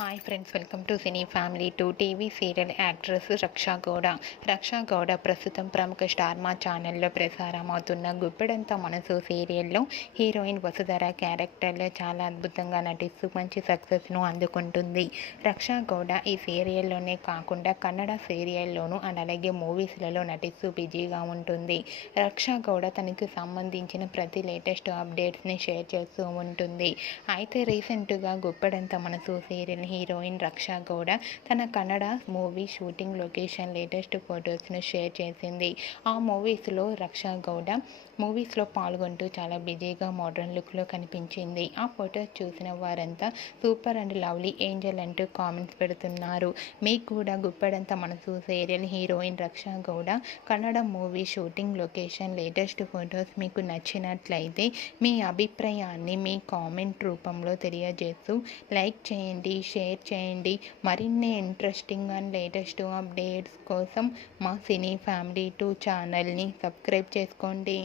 Hi friends, welcome to cine family. TV serial actress Raksha Gowda. Raksha Gowda ప్రస్తుతం ప్రముఖ star మా ఛానల్లో ప్రసారమవుతున్న గుప్పెడంత మనసు సీరియల్లో హీరోయిన్ వసుధర క్యారెక్టర్లో చాలా అద్భుతంగా నటిస్తూ మంచి సక్సెస్ను అందుకుంటుంది. రక్షా గౌడ ఈ సీరియల్లోనే కాకుండా కన్నడ సీరియల్లోనూ అలాగే మూవీస్లలో నటిస్తూ బిజీగా ఉంటుంది. రక్షా గౌడ తనకు సంబంధించిన ప్రతి లేటెస్ట్ అప్డేట్స్ని షేర్ చేస్తూ ఉంటుంది. అయితే రీసెంట్గా గుప్పెడంత మనసు సీరియల్ హీరోయిన్ రక్షా గౌడ తన Kannada movie shooting location latest ఫొటోస్ను షేర్ చేసింది. ఆ రక్షా గౌడ మూవీస్లో పాల్గొంటూ చాలా బిజీగా మోడర్న్ లుక్లో కనిపించింది. ఆ ఫొటోస్ చూసిన వారంతా సూపర్ అండ్ లవ్లీ ఏంజల్ అంటూ కామెంట్స్ పెడుతున్నారు. మీకు కూడా Guppedantha Manasu serial heroine Raksha Gowda Kannada movie shooting location latest photos మీకు నచ్చినట్లయితే మీ అభిప్రాయాన్ని మీ కామెంట్ రూపంలో తెలియజేస్తూ లైక్ చేయండి, షేర్ చేయండి. మరిన్ని ఇంట్రెస్టింగ్ అండ్ లేటెస్ట్ అప్డేట్స్ కోసం మా సినీ ఫ్యామిలీ 2 ఛానల్ని సబ్స్క్రైబ్ చేసుకోండి.